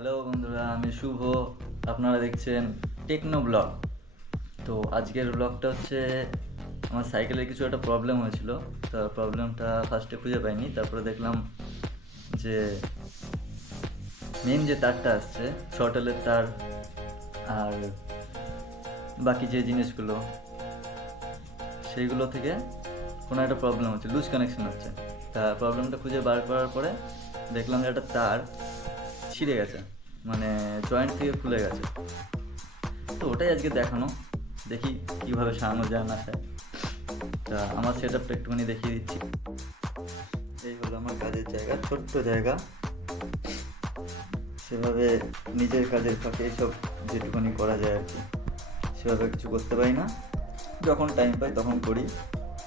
Hello বন্ধুরা, আমি শুভ। আপনারা দেখছেন টেকনো ব্লগ। তো আজকের ব্লগটা হচ্ছে আমার সাইকেলের কিছু একটা প্রবলেম হয়েছিল। তো প্রবলেমটা ফার্স্টে খুঁজে পাইনি, তারপরে দেখলাম যে মেন যে তারটা আসছে শর্টেলের তার আর বাকি যে জিনিসগুলো সেইগুলো থেকে কোনো একটা প্রবলেম হচ্ছে, লুজ কানেকশন হচ্ছে। তা প্রবলেমটা খুঁজে বার করার পরে দেখলাম যে একটা তার ছিঁড়ে গেছে, মানে জয়েন্ট থেকে খুলে গেছে। তো ওটাই আজকে দেখানো, দেখি কীভাবে সারানো যায় না যায়। তা আমার সেট আপটা একটুখানি দেখিয়ে দিচ্ছি। এই হলো আমার কাজের জায়গা, ছোট্ট জায়গা। সেভাবে নিজের কাজের ফাঁকে এইসব যেটুকুনি করা যায় আর কি, সেভাবে কিছু করতে পারি না। যখন টাইম পাই তখন করি।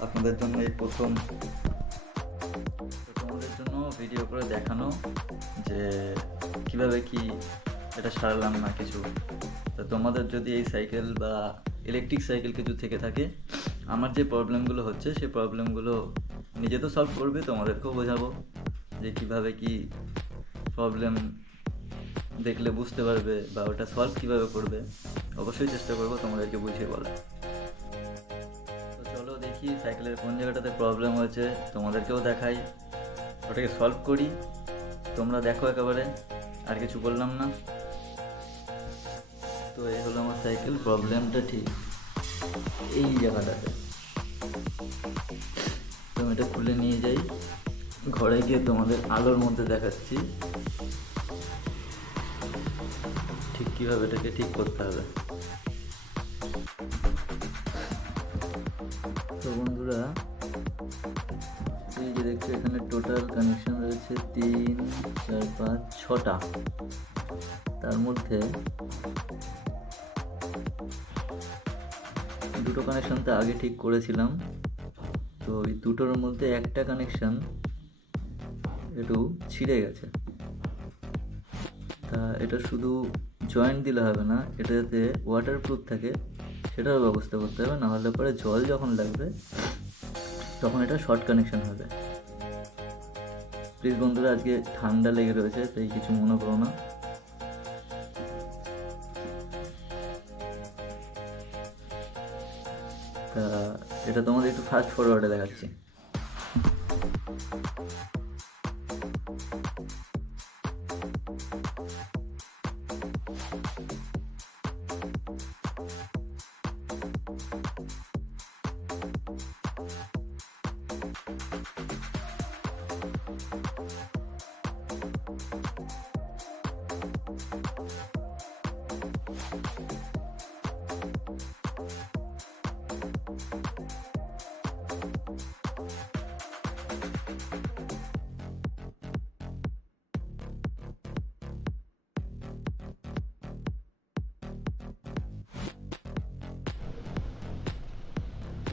আপনাদের জন্য এই প্রথম, তোমাদের জন্য ভিডিও করে দেখানো যে কিভাবে কি এটা সারালাম না কিছু। তো তোমাদের যদি এই সাইকেল বা ইলেকট্রিক সাইকেল কিছু থেকে থাকে, আমার যে প্রবলেমগুলো হচ্ছে সেই প্রবলেমগুলো নিজে তো সলভ করবে, তোমাদেরকেও বোঝাবো যে কিভাবে কি প্রবলেম দেখলে বুঝতে পারবে বা ওটা সলভ কীভাবে করবে। অবশ্যই চেষ্টা করবো তোমাদেরকে বুঝিয়ে বলার। তো চলো দেখি সাইকেলের কোন জায়গাটাতে প্রবলেম হয়েছে, তোমাদেরকেও দেখাই, ওটাকে সলভ করি। তোমরা দেখো একেবারে, আর কিছু বললাম না। তো এই হলো আমার সাইকেল। প্রবলেমটা ঠিক এই জায়গাটাতে। তো আমি এটা খুলে নিয়ে যাই, ঘরে গিয়ে তোমাদের আলোর মধ্যে দেখাচ্ছি ঠিক কীভাবে এটাকে ঠিক করতে হবে। তো বন্ধুরা, এই যে দেখছো এখানে টোটাল কানেকশন রয়েছে 3, 4, 5, 6টা। তার মধ্যে দুটো কানেকশন তো আগে ঠিক করেছিলাম। তো এই দুটোর মধ্যে একটা কানেকশন একটু ছিঁড়ে গেছে। তা এটা শুধু জয়েন্ট দিলে হবে না, এটা যাতে ওয়াটারপ্রুফ থাকে সেটারও ব্যবস্থা করতে হবে, নাহলে পরে জল যখন লাগবে তখন এটা শর্ট কানেকশন হবে। প্লিজ বন্ধুরা, আজকে ঠান্ডা লেগে রয়েছে তাই কিছু মনে করো না। তা এটা তোমাদের একটু ফাস্ট ফরওয়ার্ডে দেখাচ্ছি।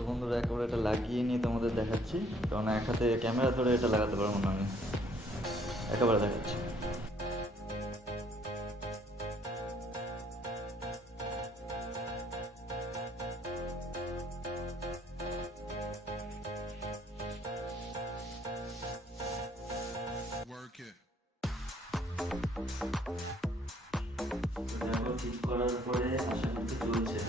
তো বন্ধুরা, একেবারে এটা লাগিয়ে নিয়ে তোমাদের দেখাচ্ছি, কারণ এক হাতে ক্যামেরা ধরে এটা লাগাতে পারবো না আমি। একেবারে দেখাচ্ছি। ঠিক করার পরে আশা করতে চলছে।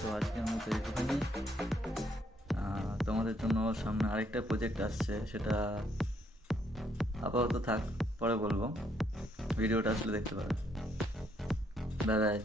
তো আজকের মতো এইটুখানি। তোমাদের জন্য সামনে আরেকটা প্রজেক্ট আসছে, সেটা আপাতত থাক, পরে বলবো। ভিডিওটা আসলে দেখতে পাবে। Bye bye.